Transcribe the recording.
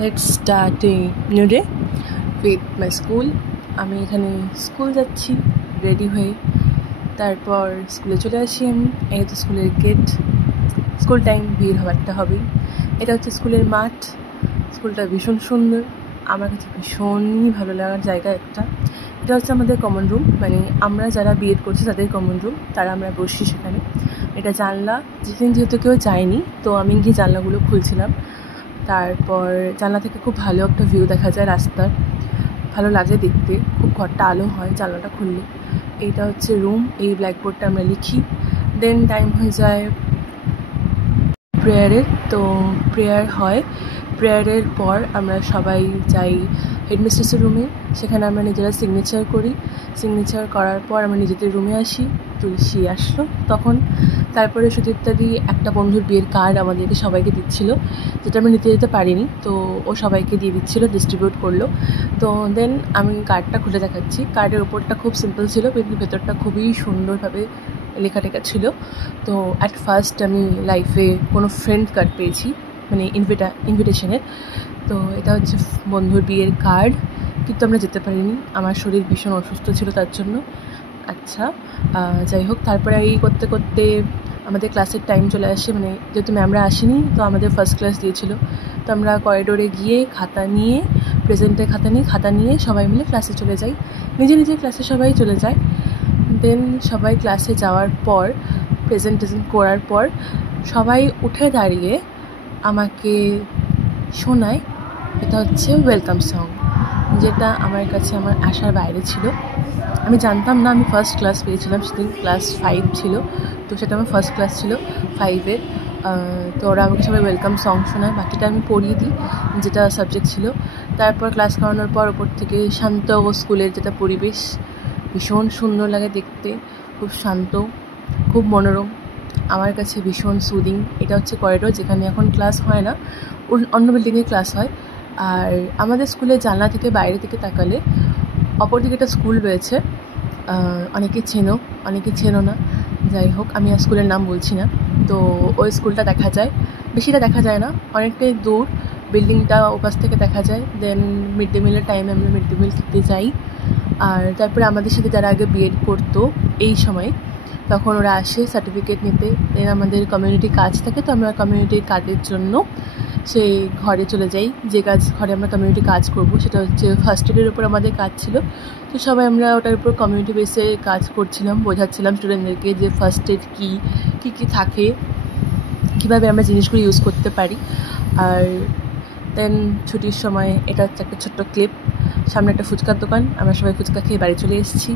Let's start a new day with my school. আমি এখানে school যাচ্ছি রেডি হয়ে, তারপর স্কুলে চলে আসি। আমি এই তো স্কুলের গেট, স্কুল টাইম, ভিড় হওয়ারটা হবেই। এটা হচ্ছে স্কুলের মাঠ। স্কুলটা ভীষণ সুন্দর, আমার কাছে ভীষণই ভালো লাগার জায়গা একটা। এটা হচ্ছে আমাদের কমন রুম, মানে আমরা যারা বিএড করছি তাদের কমন রুম, তারা আমরা বসি সেখানে। এটা জানলা, যেহেতু কেউ যায়নি তো আমি গিয়ে জানলাগুলো খুলছিলাম। তারপর জানলা থেকে খুব ভালো একটা ভিউ দেখা যায় রাস্তার, ভালো লাগে দেখতে, খুব ঘরটা আলো হয় জানলাটা খুললে। এইটা হচ্ছে রুম, এই ব্ল্যাকবোর্ডটা আমরা লিখি। দেন টাইম হয়ে যায় প্রেয়ারের, তো প্রেয়ার হয়। প্রেয়ারের পর আমরা সবাই যাই হেডমিস্ট্রেসের রুমে, সেখানে আমরা নিজেরা সিগনেচার করি। সিগনেচার করার পর আমরা নিজেদের রুমে আসি। তুলসী আসলো তখন। তারপরে সুদীপ্তাদি একটা বন্ধুর বিয়ের কার্ড আমাদেরকে সবাইকে দিচ্ছিল, যেটা আমরা নিতে যেতে পারিনি, তো ও সবাইকে দিয়ে দিচ্ছিলো, ডিস্ট্রিবিউট করলো। তো দেন আমি কার্ডটা খুলে দেখাচ্ছি। কার্ডের ওপরটা খুব সিম্পল ছিল, কিন্তু ভেতরটা খুবই সুন্দরভাবে লেখা টেখা ছিল। তো অ্যাট ফার্স্ট আমি লাইফে কোনো ফ্রেন্ড কার্ড পেয়েছি, মানে ইনভিটেশনের। তো এটা হচ্ছে বন্ধুর বিয়ের কার্ড, কিন্তু আমরা যেতে পারিনি, আমার শরীর ভীষণ অসুস্থ ছিল তার জন্য। আচ্ছা, যাই হোক, তারপরে এই করতে করতে আমাদের ক্লাসের টাইম চলে আসে, মানে যেহেতু ম্যামরা আসেনি তো আমাদের ফার্স্ট ক্লাস দিয়েছিল। তো আমরা করিডোরে গিয়ে খাতা নিয়ে, প্রেজেন্টের খাতা নিয়ে সবাই মিলে ক্লাসে চলে যাই। নিজের ক্লাসে সবাই চলে যায়। দেন সবাই ক্লাসে যাওয়ার পর, প্রেজেন্টেশন করার পর সবাই উঠে দাঁড়িয়ে আমাকে শোনায়। এটা হচ্ছে ওয়েলকাম সং, যেটা আমার কাছে আমার আশার বাইরে ছিল। আমি জানতাম না, আমি ফার্স্ট ক্লাস পেয়েছিলাম সেদিন, ক্লাস 5 ছিল, তো সেটা আমার ফার্স্ট ক্লাস ছিল 5-এর। তো ওরা আমাকে সবাই ওয়েলকাম সং শোনায়, বাকিটা আমি পড়িয়ে দিই যেটা সাবজেক্ট ছিল। তারপর ক্লাস করানোর পর ওপর থেকে শান্ত ও স্কুলের যেটা পরিবেশ, ভীষণ সুন্দর লাগে দেখতে, খুব শান্ত, খুব মনোরম, আমার কাছে ভীষণ সুদিং। এটা হচ্ছে করিডোর, যেখানে এখন ক্লাস হয় না, অন্য বিল্ডিংয়ে ক্লাস হয়। আর আমাদের স্কুলের জানলা থেকে বাইরে থেকে তাকালে অপরদিকে একটা স্কুল রয়েছে, অনেকে চেনো অনেকে চেনো না, যাই হোক আমি আর স্কুলের নাম বলছি না। তো ওই স্কুলটা দেখা যায়, বেশিটা দেখা যায় না, অনেকটাই দূর, বিল্ডিংটা ওপাশ থেকে দেখা যায়। দেন মিড ডে মিলের টাইমে আমরা মিড ডে মিল খেতে যাই। আর তারপরে আমাদের সাথে যারা আগে বিএড করতো এই সময়, তখন ওরা আসে সার্টিফিকেট নিতে। দেন আমাদের কমিউনিটি কাজ থাকে, তো আমরা কমিউনিটির কাজের জন্য সেই ঘরে চলে যাই, যে ঘরে আমরা কমিউনিটি কাজ করব। সেটা হচ্ছে ফার্স্ট এডের উপর আমাদের কাজ ছিল, তো সবাই আমরা ওটার উপর কমিউনিটি বেসে কাজ করছিলাম, বোঝাচ্ছিলাম স্টুডেন্টদেরকে যে ফার্স্ট এড কী থাকে, কীভাবে আমরা জিনিসগুলো ইউজ করতে পারি। আর দেন ছুটির সময় এটা হচ্ছে একটা ছোট্ট ক্লিপ, সামনে একটা ফুচকার দোকান, আমরা সবাই ফুচকা খেয়ে বাড়ি চলে এসেছি।